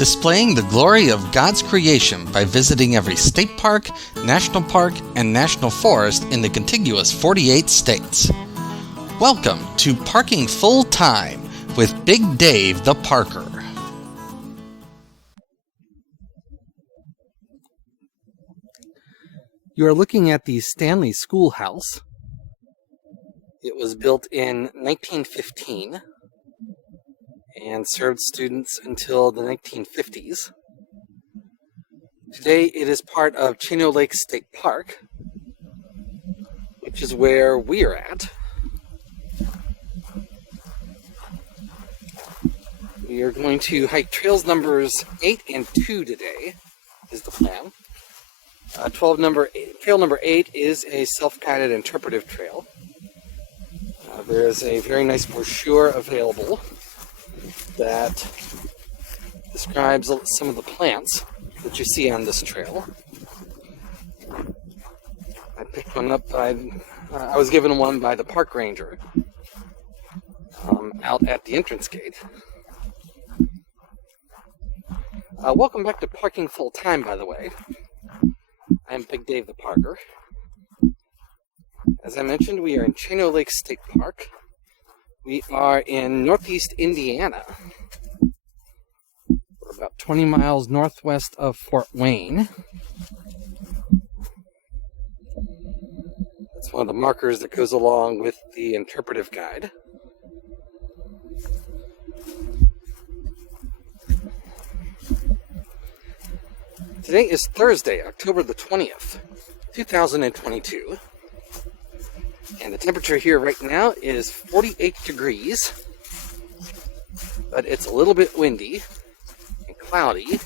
displaying the glory of God's creation by visiting every state park, national park, and national forest in the contiguous 48 states. Welcome to Parking Full Time with Big Dave the Parker. You are looking at the Stanley Schoolhouse. It was built in 1915 and served students until the 1950s. Today it is part of Chino Lake State Park, which is where we are at. We are going to hike trails numbers 8 and 2 today, is the plan. Trail number 8 is a self-guided interpretive trail. There is a very nice brochure available that describes some of the plants that you see on this trail. I picked one up I was given one by the park ranger out at the entrance gate. Welcome back to Parking Full Time, by the way. I'm Big Dave the Parker. As I mentioned, we are in Chino Lake State Park. We are in northeast Indiana. We're about 20 miles northwest of Fort Wayne. That's one of the markers that goes along with the interpretive guide. Today is Thursday, October the 20th, 2022. And the temperature here right now is 48 degrees, but it's a little bit windy and cloudy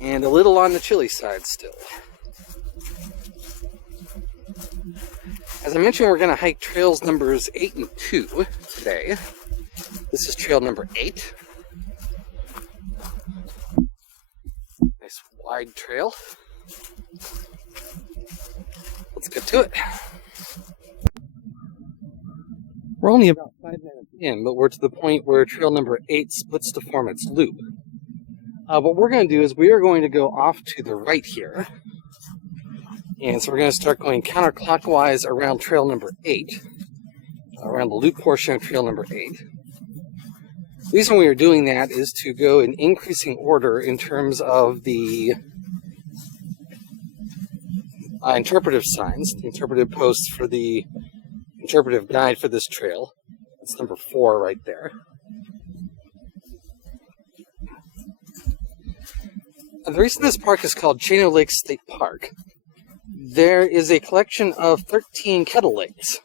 and a little on the chilly side still. As I mentioned, we're going to hike trails numbers 8 and 2 today. This is trail number 8. Nice wide trail. Let's get to it. We're only about 5 minutes in, but we're to the point where trail number 8 splits to form its loop. What we're going to do is we are going to go off to the right here. And so we're going to start going counterclockwise around trail number 8, around the loop portion of trail number 8. The reason we are doing that is to go in increasing order in terms of the interpretive signs, the interpretive posts for the interpretive guide for this trail. That's number 4 right there. The reason this park is called Chino Lake State Park, there is a collection of 13 kettle lakes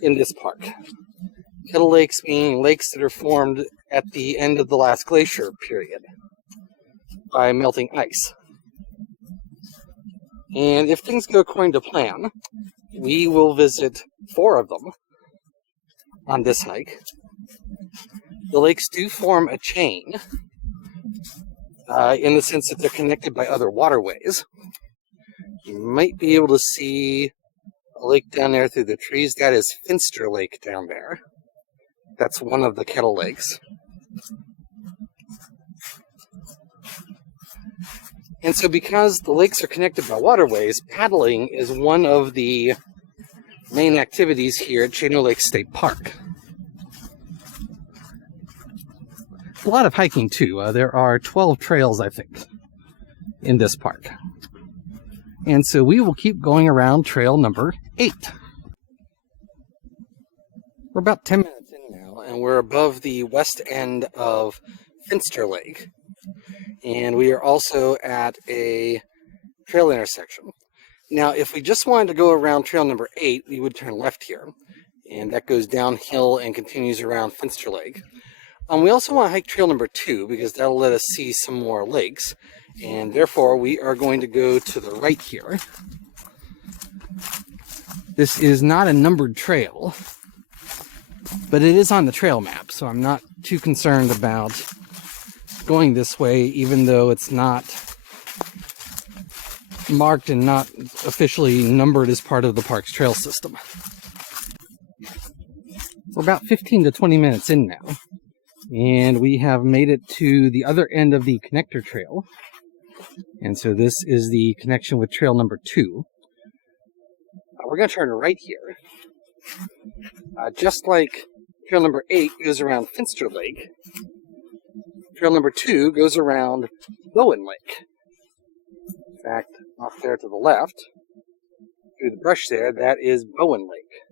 in this park. Kettle lakes being lakes that are formed at the end of the last glacier period by melting ice. And if things go according to plan, we will visit 4 of them on this hike. The lakes do form a chain in the sense that they're connected by other waterways. You might be able to see a lake down there through the trees. That is Finster Lake down there. That's one of the Kettle lakes. And so because the lakes are connected by waterways, paddling is one of the main activities here at Chino Lake State Park. A lot of hiking too. There are 12 trails, I think, in this park. And so we will keep going around trail number 8. We're about 10 minutes in now, and we're above the west end of Finster Lake. And we are also at a trail intersection. Now, if we just wanted to go around trail number 8, we would turn left here. And that goes downhill and continues around Finster Lake. We also want to hike trail number 2 because that'll let us see some more lakes. And therefore, we are going to go to the right here. This is not a numbered trail, but it is on the trail map, so I'm not too concerned about going this way, even though it's not marked and not officially numbered as part of the park's trail system. We're about 15 to 20 minutes in now. And we have made it to the other end of the connector trail. And so this is the connection with trail number 2. We're going to turn right here. Just like trail number 8 goes around Finster Lake, trail number 2 goes around Bowen Lake. In fact, off there to the left, through the brush there, that is Bowen Lake,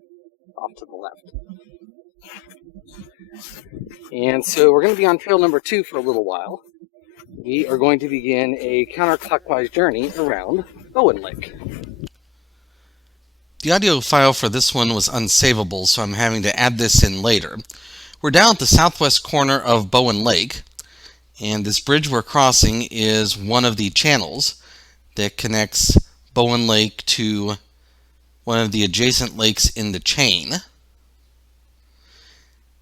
off to the left. And so we're going to be on trail number 2 for a little while. We are going to begin a counterclockwise journey around Bowen Lake. The audio file for this one was unsavable, so I'm having to add this in later. We're down at the southwest corner of Bowen Lake, and this bridge we're crossing is one of the channels that connects Bowen Lake to one of the adjacent lakes in the chain.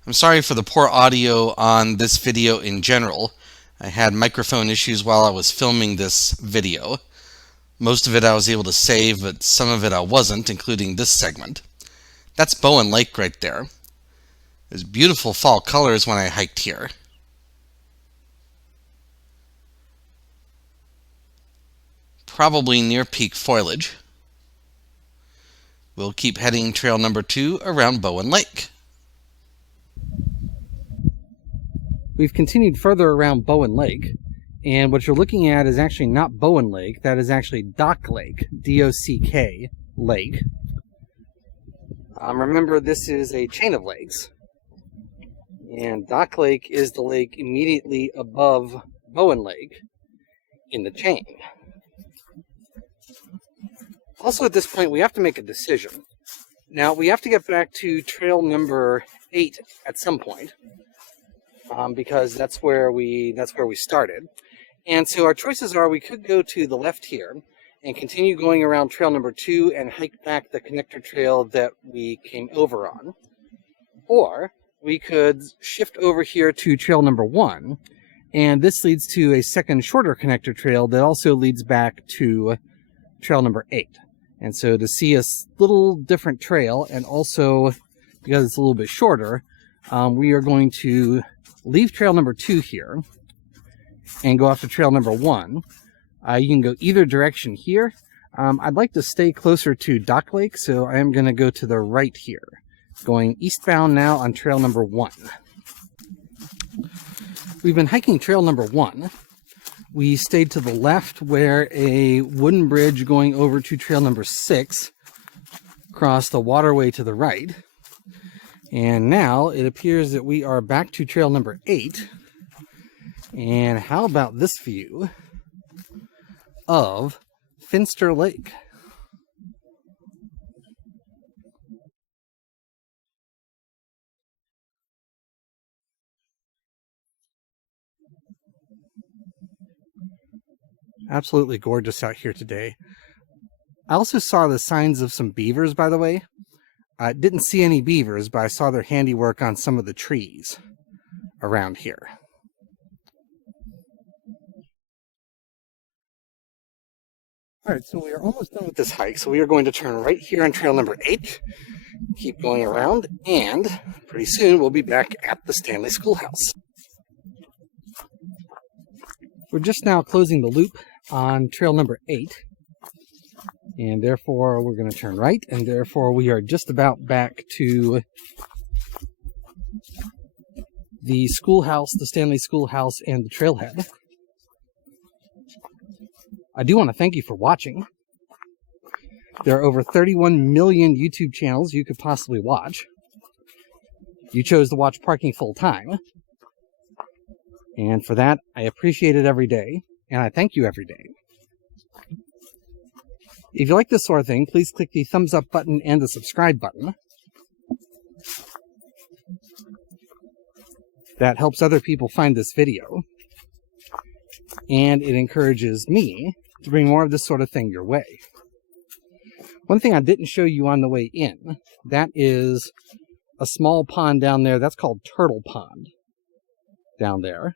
I'm sorry for the poor audio on this video in general. I had microphone issues while I was filming this video. Most of it I was able to save, but some of it I wasn't, including this segment. That's Bowen Lake right there. There's beautiful fall colors when I hiked here. Probably near peak foliage. We'll keep heading trail number 2 around Bowen Lake. We've continued further around Bowen Lake, and what you're looking at is actually not Bowen Lake, that is actually Dock Lake, D-O-C-K Lake. Remember, this is a chain of lakes, and Dock Lake is the lake immediately above Bowen Lake in the chain. Also, at this point, we have to make a decision. Now, we have to get back to trail number 8 at some point, because that's where we started. And so our choices are: we could go to the left here and continue going around trail number 2 and hike back the connector trail that we came over on, or we could shift over here to trail number 1, and this leads to a second shorter connector trail that also leads back to trail number 8. And so to see a little different trail, and also because it's a little bit shorter, we are going to leave trail number 2 here and go off to trail number 1. You can go either direction here. I'd like to stay closer to Dock Lake, so I am going to go to the right here, going eastbound now on trail number 1. We've been hiking trail number 1. We stayed to the left where a wooden bridge going over to trail number 6 crossed the waterway to the right. And now it appears that we are back to trail number 8. And how about this view of Finster Lake? Absolutely gorgeous out here today. I also saw the signs of some beavers, by the way. I didn't see any beavers, but I saw their handiwork on some of the trees around here. Alright, so we are almost done with this hike, so we are going to turn right here on trail number 8, keep going around, and pretty soon we'll be back at the Stanley Schoolhouse. We're just now closing the loop on trail number 8, and therefore we're going to turn right, and therefore we are just about back to the schoolhouse, the Stanley Schoolhouse, and the trailhead. I do want to thank you for watching. There are over 31 million YouTube channels you could possibly watch. You chose to watch Parking Full Time. And for that, I appreciate it every day, and I thank you every day. If you like this sort of thing, please click the thumbs up button and the subscribe button. That helps other people find this video. And it encourages me to bring more of this sort of thing your way. One thing I didn't show you on the way in, that is a small pond down there. That's called Turtle Pond down there.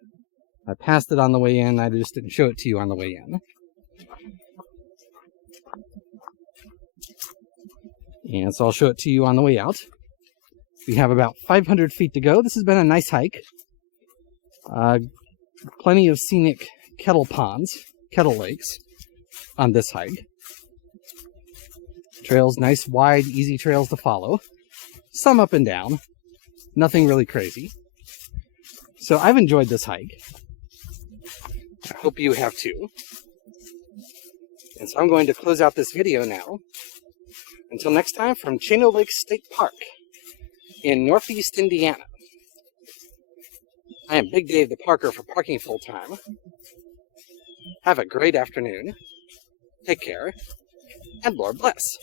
I passed it on the way in. I just didn't show it to you on the way in. And so I'll show it to you on the way out. We have about 500 feet to go. This has been a nice hike. Plenty of scenic kettle ponds, kettle lakes on this hike. Trails, nice, wide, easy trails to follow. Some up and down. Nothing really crazy. So I've enjoyed this hike. I hope you have too. And so I'm going to close out this video now. Until next time, from Chino Lake State Park in Northeast Indiana. I am Big Dave the Parker for Parking Full Time. Have a great afternoon. Take care, and Lord bless.